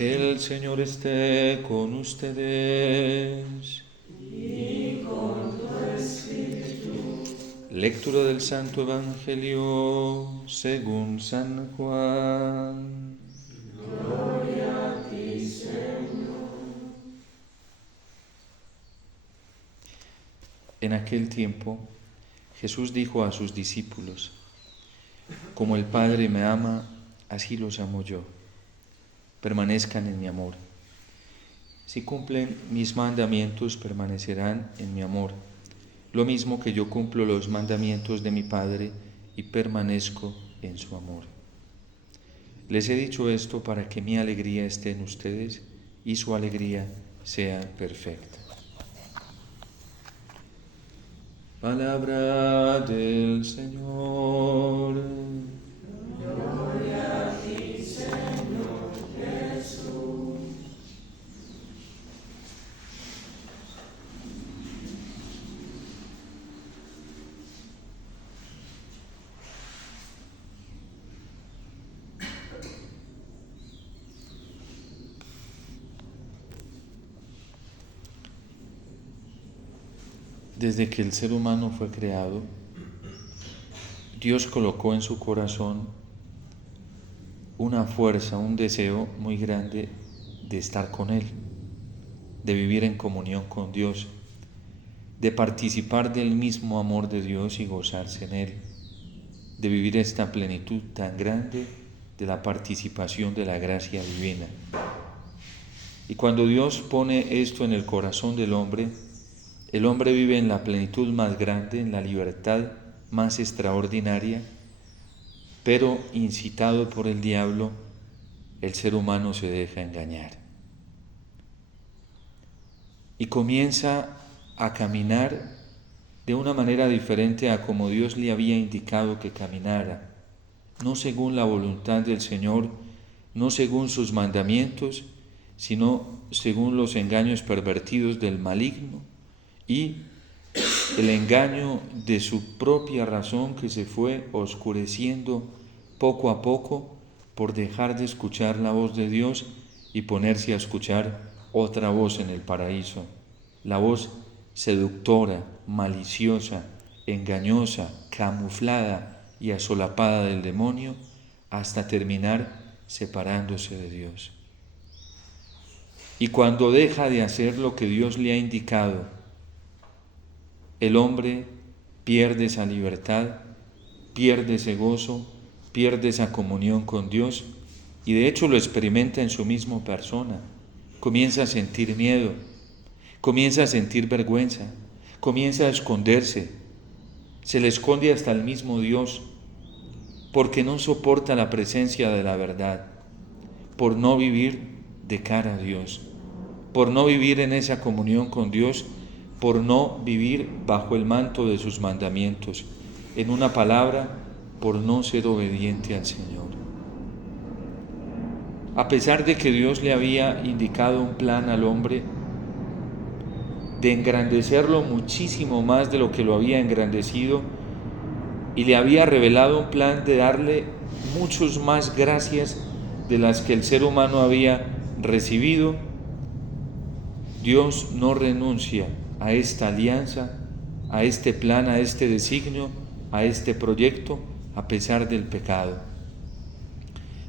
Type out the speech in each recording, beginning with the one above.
El Señor esté con ustedes. Y con tu espíritu. Lectura del Santo Evangelio según San Juan. Gloria a ti, Señor. En aquel tiempo, Jesús dijo a sus discípulos: Como el Padre me ama, así los amo yo. Permanezcan en mi amor. Si cumplen mis mandamientos, permanecerán en mi amor, lo mismo que yo cumplo los mandamientos de mi Padre y permanezco en su amor. Les he dicho esto para que mi alegría esté en ustedes y su alegría sea perfecta. Palabra del Señor. Gloria a ti, Señor Jesús. Desde que el ser humano fue creado, Dios colocó en su corazón una fuerza, un deseo muy grande de estar con Él, de vivir en comunión con Dios, de participar del mismo amor de Dios y gozarse en Él, de vivir esta plenitud tan grande de la participación de la gracia divina. Y cuando Dios pone esto en el corazón del hombre, el hombre vive en la plenitud más grande, en la libertad más extraordinaria, pero incitado por el diablo, el ser humano se deja engañar. Y comienza a caminar de una manera diferente a como Dios le había indicado que caminara, no según la voluntad del Señor, no según sus mandamientos, sino según los engaños pervertidos del maligno y el engaño de su propia razón que se fue oscureciendo poco a poco por dejar de escuchar la voz de Dios y ponerse a escuchar otra voz en el paraíso, la voz seductora, maliciosa, engañosa, camuflada y asolapada del demonio, hasta terminar separándose de Dios. Y cuando deja de hacer lo que Dios le ha indicado, el hombre pierde esa libertad, pierde ese gozo, pierde esa comunión con Dios y de hecho lo experimenta en su misma persona. Comienza a sentir miedo, comienza a sentir vergüenza, comienza a esconderse, se le esconde hasta el mismo Dios porque no soporta la presencia de la verdad, por no vivir de cara a Dios, por no vivir en esa comunión con Dios, por no vivir bajo el manto de sus mandamientos, en una palabra, por no ser obediente al Señor. A pesar de que Dios le había indicado un plan al hombre de engrandecerlo muchísimo más de lo que lo había engrandecido y le había revelado un plan de darle muchas más gracias de las que el ser humano había recibido, Dios no renuncia a esta alianza, a este plan, a este designio, a este proyecto, a pesar del pecado.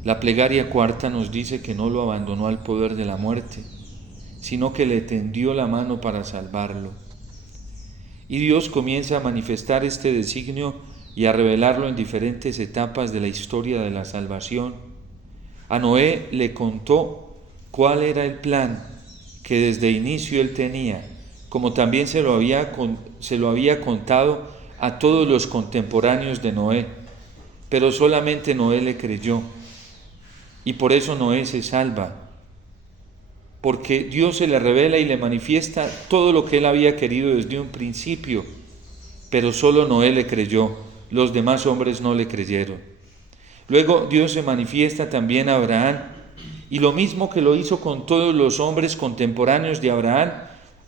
La plegaria cuarta nos dice que no lo abandonó al poder de la muerte, sino que le tendió la mano para salvarlo. Y Dios comienza a manifestar este designio y a revelarlo en diferentes etapas de la historia de la salvación. A Noé le contó cuál era el plan que desde inicio él tenía, como también se lo había contado a todos los contemporáneos de Noé, pero solamente Noé le creyó, y por eso Noé se salva, porque Dios se le revela y le manifiesta todo lo que él había querido desde un principio, pero solo Noé le creyó, los demás hombres no le creyeron. Luego Dios se manifiesta también a Abraham, y lo mismo que lo hizo con todos los hombres contemporáneos de Abraham,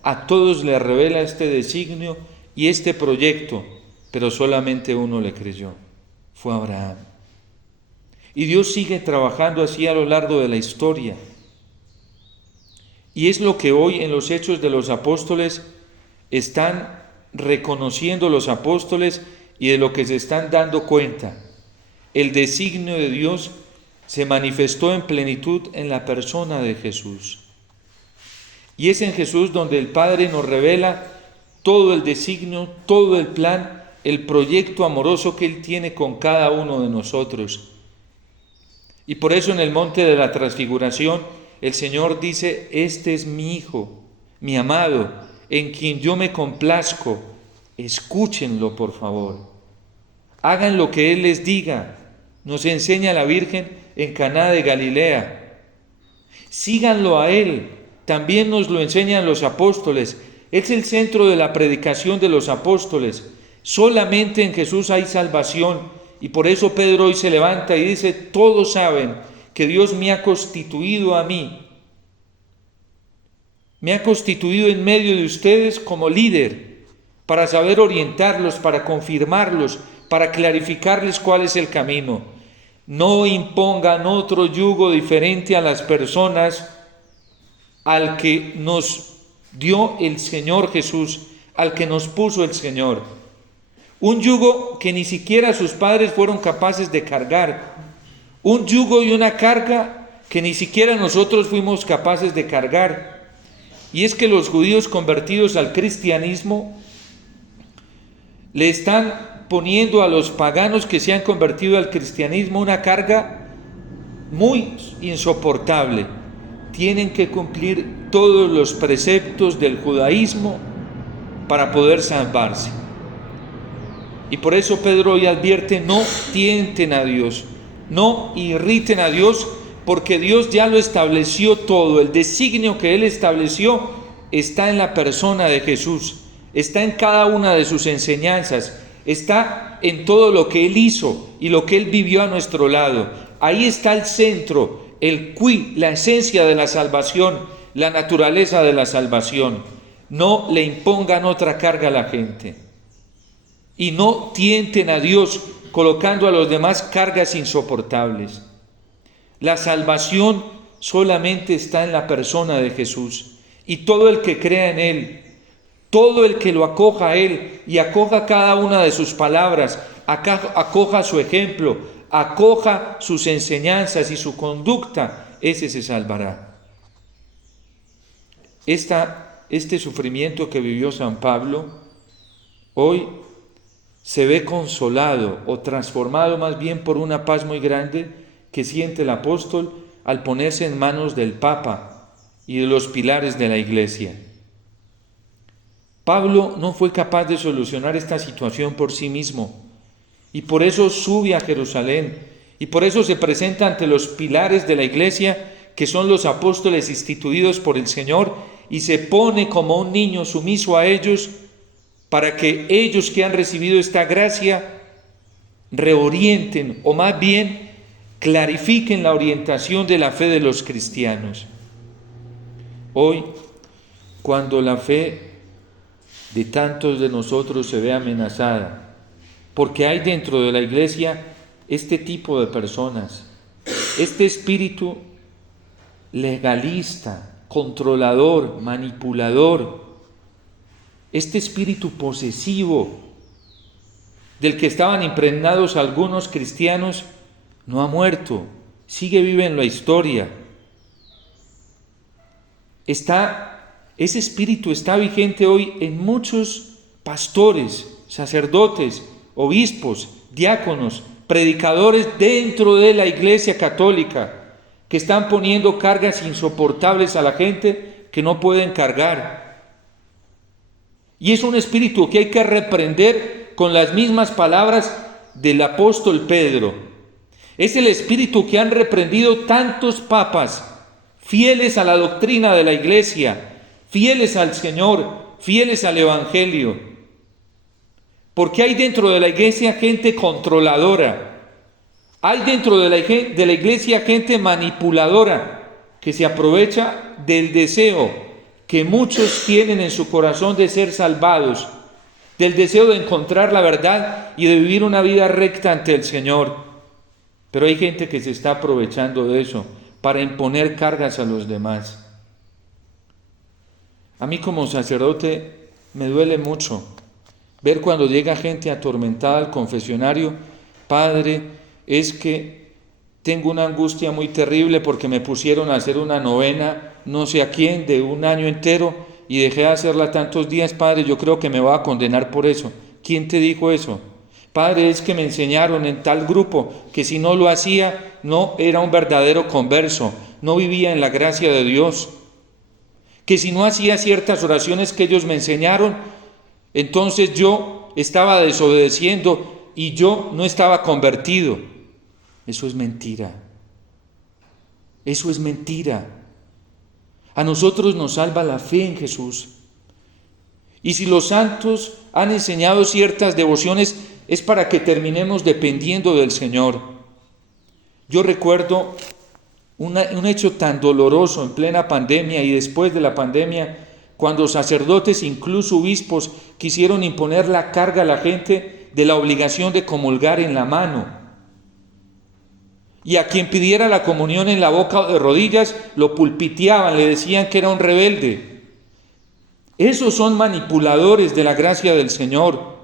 a todos le revela este designio y este proyecto, pero solamente uno le creyó, fue Abraham. Y Dios sigue trabajando así a lo largo de la historia. Y es lo que hoy en los Hechos de los Apóstoles están reconociendo los apóstoles y de lo que se están dando cuenta. El designio de Dios se manifestó en plenitud en la persona de Jesús. Y es en Jesús donde el Padre nos revela todo el designio, todo el plan, el proyecto amoroso que Él tiene con cada uno de nosotros. Y por eso en el monte de la transfiguración el Señor dice: este es mi Hijo, mi amado, en quien yo me complazco. Escúchenlo, por favor. Hagan lo que Él les diga. Nos enseña la Virgen en Caná de Galilea. Síganlo a Él. También nos lo enseñan los apóstoles. Es el centro de la predicación de los apóstoles. Solamente en Jesús hay salvación. Y por eso Pedro hoy se levanta y dice: todos saben que Dios me ha constituido a mí. Me ha constituido en medio de ustedes como líder, para saber orientarlos, para confirmarlos, para clarificarles cuál es el camino. No impongan otro yugo diferente a las personas al que nos dio el Señor Jesús, al que nos puso el Señor. Un yugo que ni siquiera sus padres fueron capaces de cargar. Un yugo y una carga que ni siquiera nosotros fuimos capaces de cargar. Y es que los judíos convertidos al cristianismo le están poniendo a los paganos que se han convertido al cristianismo una carga muy insoportable. Tienen que cumplir todos los preceptos del judaísmo para poder salvarse. Y por eso Pedro hoy advierte: no tienten a Dios, no irriten a Dios, porque Dios ya lo estableció todo. El designio que Él estableció está en la persona de Jesús, está en cada una de sus enseñanzas, está en todo lo que Él hizo y lo que Él vivió a nuestro lado. Ahí está el centro, el qui, la esencia de la salvación, la naturaleza de la salvación. No le impongan otra carga a la gente. Y no tienten a Dios colocando a los demás cargas insoportables. La salvación solamente está en la persona de Jesús. Y todo el que crea en Él, todo el que lo acoja a Él y acoja cada una de sus palabras, acoja su ejemplo, acoja sus enseñanzas y su conducta, ese se salvará. Este sufrimiento que vivió San Pablo, hoy se ve consolado o transformado más bien por una paz muy grande que siente el apóstol al ponerse en manos del Papa y de los pilares de la Iglesia. Pablo no fue capaz de solucionar esta situación por sí mismo y por eso sube a Jerusalén y por eso se presenta ante los pilares de la Iglesia, que son los apóstoles instituidos por el Señor, y se pone como un niño sumiso a ellos, para que ellos que han recibido esta gracia reorienten, o más bien clarifiquen la orientación de la fe de los cristianos. Hoy, cuando la fe de tantos de nosotros se ve amenazada, porque hay dentro de la Iglesia este tipo de personas, este espíritu legalista, controlador, manipulador, este espíritu posesivo del que estaban impregnados algunos cristianos, no ha muerto, sigue vivo en la historia. Ese espíritu está vigente hoy en muchos pastores, sacerdotes, obispos, diáconos, predicadores dentro de la Iglesia católica, que están poniendo cargas insoportables a la gente que no pueden cargar. Y es un espíritu que hay que reprender con las mismas palabras del apóstol Pedro. Es el espíritu que han reprendido tantos papas, fieles a la doctrina de la Iglesia, fieles al Señor, fieles al Evangelio. Porque hay dentro de la Iglesia gente controladora, hay dentro de la Iglesia gente manipuladora, que se aprovecha del deseo que muchos tienen en su corazón de ser salvados, del deseo de encontrar la verdad y de vivir una vida recta ante el Señor. Pero hay gente que se está aprovechando de eso para imponer cargas a los demás. A mí como sacerdote me duele mucho ver cuando llega gente atormentada al confesionario: Padre, es que tengo una angustia muy terrible porque me pusieron a hacer una novena, no sé a quién, de un año entero, y dejé de hacerla tantos días. Padre, yo creo que me voy a condenar por eso. ¿Quién te dijo eso? Padre, es que me enseñaron en tal grupo que si no lo hacía, no era un verdadero converso, no vivía en la gracia de Dios. Que si no hacía ciertas oraciones que ellos me enseñaron, entonces yo estaba desobedeciendo y yo no estaba convertido. Eso es mentira. Eso es mentira. A nosotros nos salva la fe en Jesús. Y si los santos han enseñado ciertas devociones, es para que terminemos dependiendo del Señor. Yo recuerdo un hecho tan doloroso en plena pandemia y después de la pandemia, cuando sacerdotes, incluso obispos, quisieron imponer la carga a la gente de la obligación de comulgar en la mano. Y a quien pidiera la comunión en la boca o de rodillas, lo pulpiteaban, le decían que era un rebelde. Esos son manipuladores de la gracia del Señor.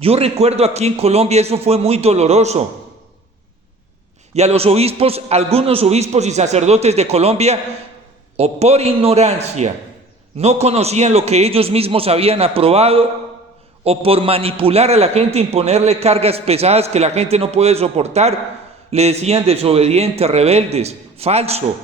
Yo recuerdo aquí en Colombia, eso fue muy doloroso. Y a los obispos, algunos obispos y sacerdotes de Colombia, o por ignorancia, no conocían lo que ellos mismos habían aprobado, o por manipular a la gente, imponerle cargas pesadas que la gente no puede soportar, le decían desobedientes, rebeldes, falso.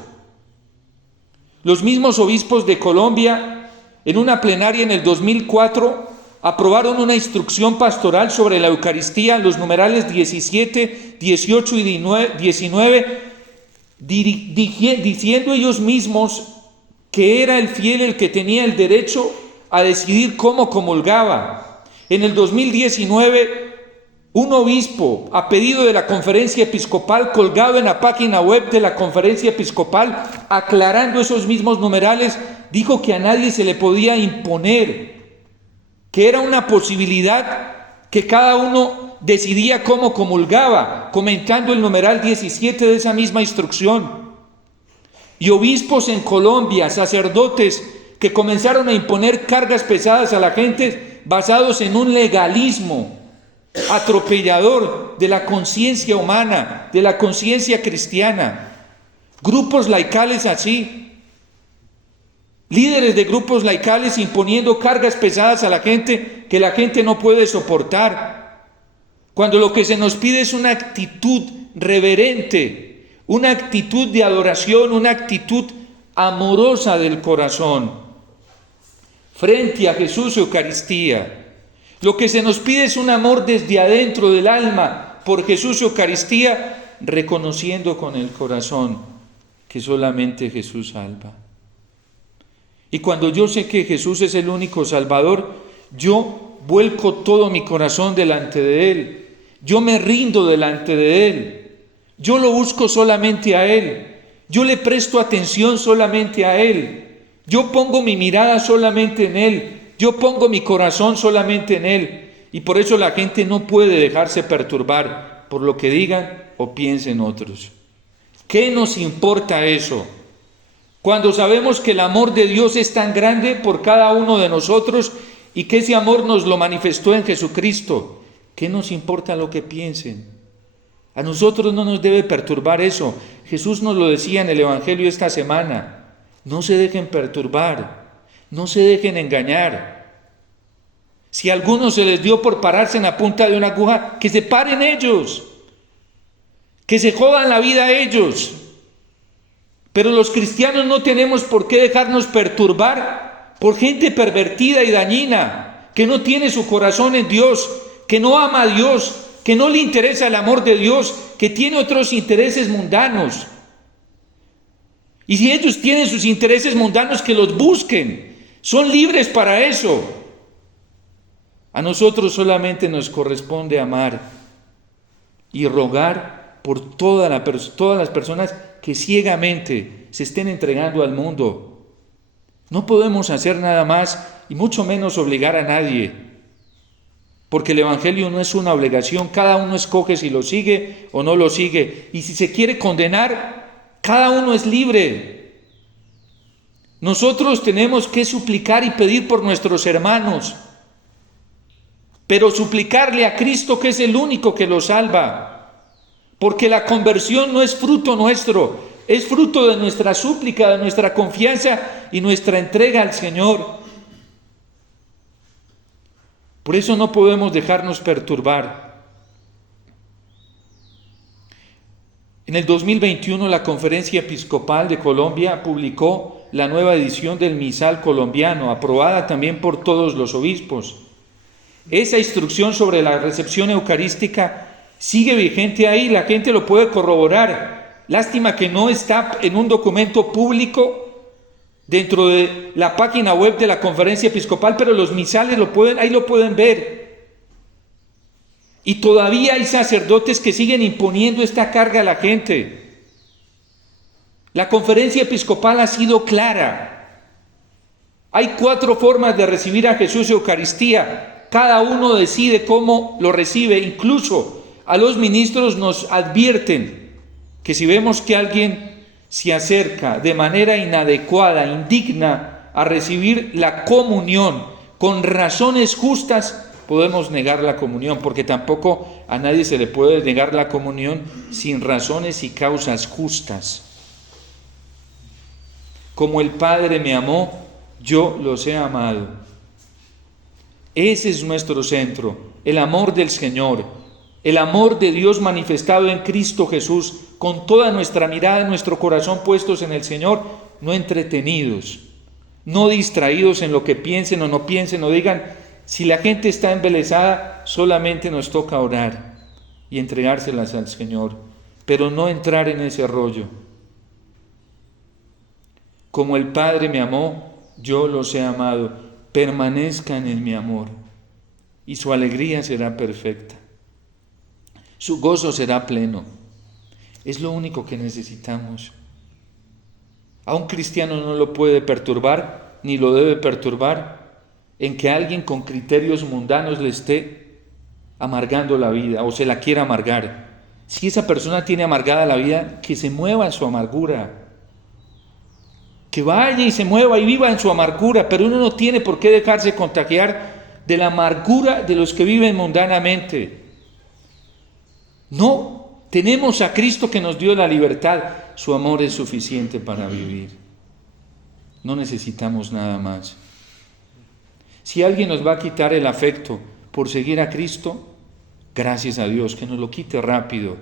Los mismos obispos de Colombia, en una plenaria en el 2004, aprobaron una instrucción pastoral sobre la Eucaristía, los numerales 17, 18 y 19, diciendo ellos mismos que era el fiel el que tenía el derecho a decidir cómo comulgaba. En el 2019, un obispo, a pedido de la Conferencia Episcopal, colgado en la página web de la Conferencia Episcopal, aclarando esos mismos numerales, dijo que a nadie se le podía imponer, que era una posibilidad que cada uno decidía cómo comulgaba, comentando el numeral 17 de esa misma instrucción. Y obispos en Colombia, sacerdotes, que comenzaron a imponer cargas pesadas a la gente basados en un legalismo atropellador de la conciencia humana, de la conciencia cristiana. Grupos laicales así. Líderes de grupos laicales imponiendo cargas pesadas a la gente que la gente no puede soportar. Cuando lo que se nos pide es una actitud reverente, una actitud de adoración, una actitud amorosa del corazón frente a Jesús y Eucaristía. Lo que se nos pide es un amor desde adentro del alma por Jesús y Eucaristía, reconociendo con el corazón que solamente Jesús salva. Y cuando yo sé que Jesús es el único Salvador, yo vuelco todo mi corazón delante de Él. Yo me rindo delante de Él. Yo lo busco solamente a Él. Yo le presto atención solamente a Él. Yo pongo mi mirada solamente en Él. Yo pongo mi corazón solamente en Él. Y por eso la gente no puede dejarse perturbar por lo que digan o piensen otros. ¿Qué nos importa eso? Cuando sabemos que el amor de Dios es tan grande por cada uno de nosotros y que ese amor nos lo manifestó en Jesucristo, ¿qué nos importa lo que piensen? A nosotros no nos debe perturbar eso. Jesús nos lo decía en el Evangelio esta semana. No se dejen perturbar, no se dejen engañar. Si a algunos se les dio por pararse en la punta de una aguja, que se paren ellos, que se jodan la vida ellos. Pero los cristianos no tenemos por qué dejarnos perturbar por gente pervertida y dañina, que no tiene su corazón en Dios, que no ama a Dios, que no le interesa el amor de Dios, que tiene otros intereses mundanos. Y si ellos tienen sus intereses mundanos, que los busquen, son libres para eso. A nosotros solamente nos corresponde amar y rogar por todas las personas que ciegamente se estén entregando al mundo. No podemos hacer nada más y mucho menos obligar a nadie, porque el Evangelio no es una obligación, cada uno escoge si lo sigue o no lo sigue, y si se quiere condenar, cada uno es libre. Nosotros tenemos que suplicar y pedir por nuestros hermanos, pero suplicarle a Cristo, que es el único que los salva, porque la conversión no es fruto nuestro, es fruto de nuestra súplica, de nuestra confianza y nuestra entrega al Señor. Por eso no podemos dejarnos perturbar. En el 2021 la Conferencia Episcopal de Colombia publicó la nueva edición del Misal colombiano, aprobada también por todos los obispos. Esa instrucción sobre la recepción eucarística sigue vigente ahí, la gente lo puede corroborar. Lástima que no está en un documento público dentro de la página web de la Conferencia Episcopal, pero los misales ahí lo pueden ver. Y todavía hay sacerdotes que siguen imponiendo esta carga a la gente. La Conferencia Episcopal ha sido clara. Hay 4 formas de recibir a Jesús Eucaristía. Cada uno decide cómo lo recibe. Incluso a los ministros nos advierten que si vemos que alguien se acerca de manera inadecuada, indigna, a recibir la comunión con razones justas, podemos negar la comunión, porque tampoco a nadie se le puede negar la comunión sin razones y causas justas. Como el Padre me amó, yo los he amado. Ese es nuestro centro, el amor del Señor, el amor de Dios manifestado en Cristo Jesús, con toda nuestra mirada, nuestro corazón puestos en el Señor, no entretenidos, no distraídos en lo que piensen o no piensen o digan. Si la gente está embelesada, solamente nos toca orar y entregárselas al Señor, pero no entrar en ese rollo. Como el Padre me amó, yo los he amado. Permanezcan en mi amor y su alegría será perfecta. Su gozo será pleno. Es lo único que necesitamos. A un cristiano no lo puede perturbar, ni lo debe perturbar, en que alguien con criterios mundanos le esté amargando la vida o se la quiera amargar. Si esa persona tiene amargada la vida, que se mueva en su amargura. Que vaya y se mueva y viva en su amargura, pero uno no tiene por qué dejarse contagiar de la amargura de los que viven mundanamente. No, tenemos a Cristo que nos dio la libertad. Su amor es suficiente para vivir. No necesitamos nada más. Si alguien nos va a quitar el afecto por seguir a Cristo, gracias a Dios, que nos lo quite rápido,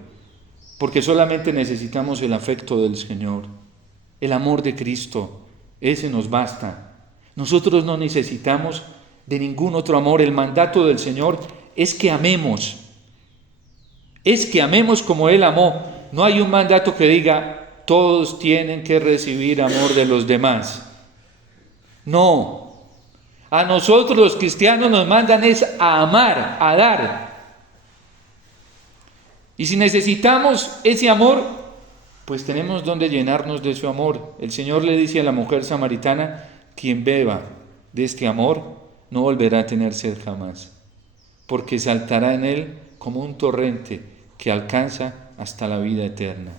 porque solamente necesitamos el afecto del Señor, el amor de Cristo, ese nos basta. Nosotros no necesitamos de ningún otro amor. El mandato del Señor es que amemos como Él amó. No hay un mandato que diga, todos tienen que recibir amor de los demás. No. A nosotros los cristianos nos mandan es a amar, a dar. Y si necesitamos ese amor, pues tenemos donde llenarnos de su amor. El Señor le dice a la mujer samaritana, quien beba de este amor no volverá a tener sed jamás, porque saltará en él como un torrente que alcanza hasta la vida eterna.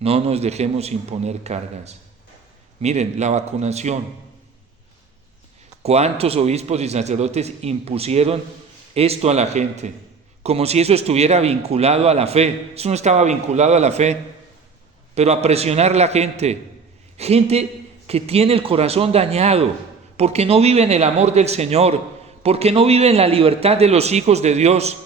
No nos dejemos imponer cargas. Miren, la vacunación. ¿Cuántos obispos y sacerdotes impusieron esto a la gente? Como si eso estuviera vinculado a la fe. Eso no estaba vinculado a la fe, pero a presionar a la gente. Gente que tiene el corazón dañado, porque no vive en el amor del Señor, porque no vive en la libertad de los hijos de Dios.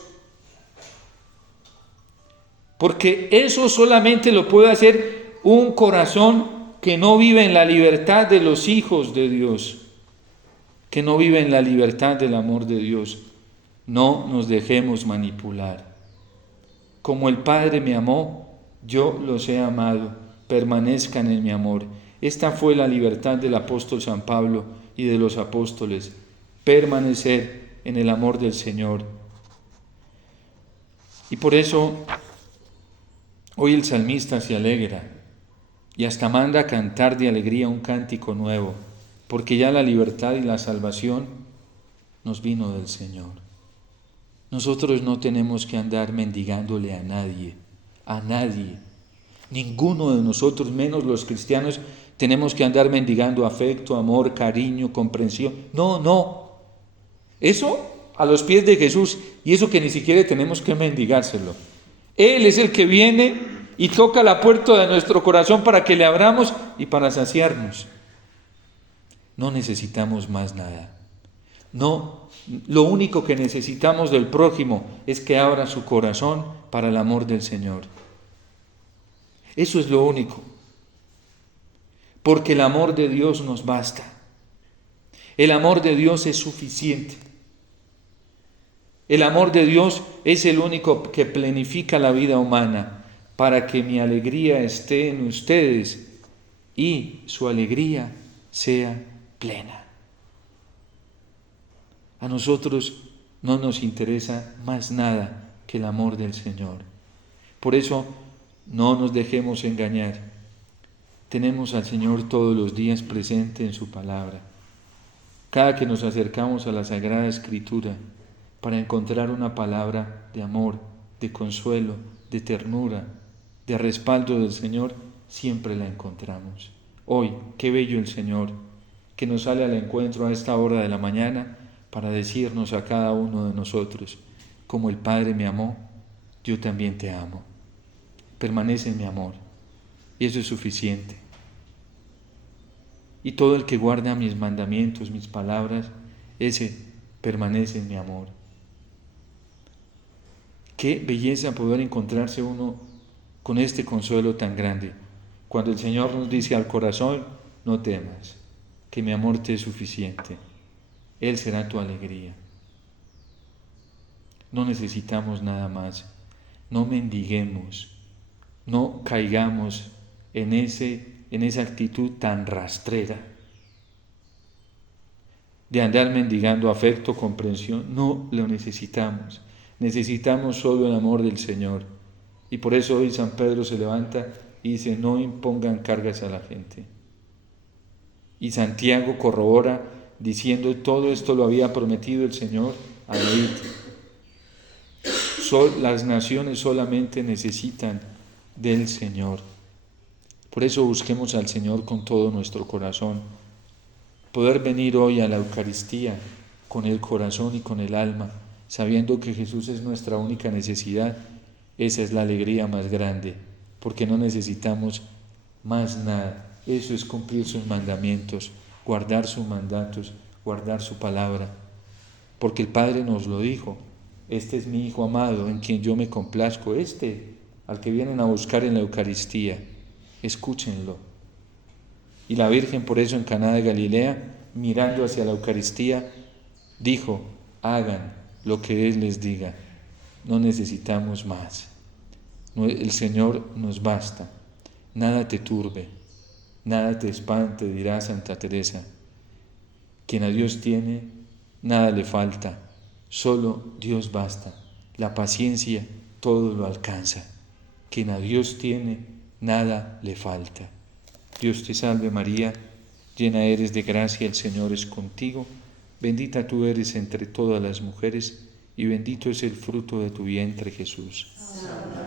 Porque eso solamente lo puede hacer un corazón que no vive en la libertad de los hijos de Dios, que no vive en la libertad del amor de Dios. No nos dejemos manipular. Como el Padre me amó, yo los he amado. Permanezcan en mi amor. Esta fue la libertad del apóstol San Pablo y de los apóstoles. Permanecer en el amor del Señor. Y por eso hoy el salmista se alegra y hasta manda a cantar de alegría un cántico nuevo, porque ya la libertad y la salvación nos vino del Señor. Nosotros no tenemos que andar mendigándole a nadie. Ninguno de nosotros, menos los cristianos, tenemos que andar mendigando afecto, amor, cariño, comprensión. No. Eso a los pies de Jesús, y eso que ni siquiera tenemos que mendigárselo. Él es el que viene y toca la puerta de nuestro corazón para que le abramos y para saciarnos. No necesitamos más nada. No, lo único que necesitamos del prójimo es que abra su corazón para el amor del Señor. Eso es lo único. Porque el amor de Dios nos basta. El amor de Dios es suficiente. El amor de Dios es el único que planifica la vida humana para que mi alegría esté en ustedes y su alegría sea plena. A nosotros no nos interesa más nada que el amor del Señor. Por eso no nos dejemos engañar. Tenemos al Señor todos los días presente en su palabra. Cada que nos acercamos a la Sagrada Escritura para encontrar una palabra de amor, de consuelo, de ternura, de respaldo del Señor, siempre la encontramos. Hoy, qué bello el Señor, que nos sale al encuentro a esta hora de la mañana para decirnos a cada uno de nosotros, como el Padre me amó, yo también te amo. Permanece en mi amor, y eso es suficiente. Y todo el que guarda mis mandamientos, mis palabras, ese permanece en mi amor. Qué belleza poder encontrarse uno con este consuelo tan grande, cuando el Señor nos dice al corazón, no temas, que mi amor te es suficiente, Él será tu alegría. No necesitamos nada más, no mendiguemos, no caigamos en esa actitud tan rastrera de andar mendigando afecto, comprensión. No lo necesitamos. Necesitamos solo el amor del Señor. Y por eso hoy San Pedro se levanta y dice, no impongan cargas a la gente. Y Santiago corrobora diciendo, todo esto lo había prometido el Señor a David. Las naciones solamente necesitan del Señor. Por eso busquemos al Señor con todo nuestro corazón. Poder venir hoy a la Eucaristía con el corazón y con el alma, sabiendo que Jesús es nuestra única necesidad, esa es la alegría más grande, porque no necesitamos más nada. Eso es cumplir sus mandamientos, guardar sus mandatos, guardar su palabra, porque el Padre nos lo dijo, este es mi Hijo amado en quien yo me complazco, al que vienen a buscar en la Eucaristía, escúchenlo. Y la Virgen por eso en Caná de Galilea, mirando hacia la Eucaristía, dijo, hagan lo que Él les diga, no necesitamos más. El Señor nos basta, nada te turbe, nada te espante, dirá Santa Teresa. Quien a Dios tiene, nada le falta, solo Dios basta. La paciencia todo lo alcanza. Quien a Dios tiene, nada le falta. Dios te salve María, llena eres de gracia, el Señor es contigo, bendita tú eres entre todas las mujeres, y bendito es el fruto de tu vientre Jesús. Santa